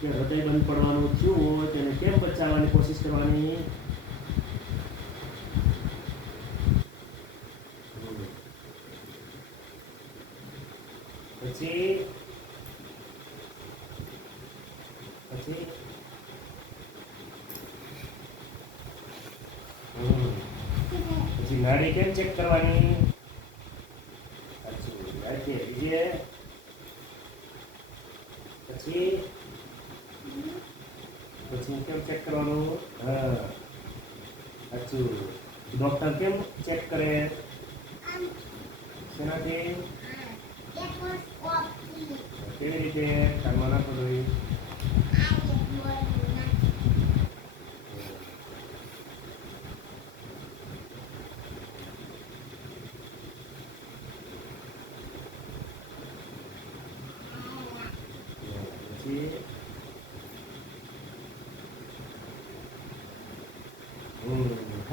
કે હૃદય બંધ પડવાનું થયું હોય તેને કેમ બચાવવાની કોશિશ કરવાની પછી પછી. પછી નાડી કેમ ચેક કરવાની પછી પછી કેમ ચેક કરવાનું હા સાચું ડોક્ટર કેમ ચેક કરે શેનાથી કેવી રીતે કાનમાં નાખો જોઈએ પછી うん。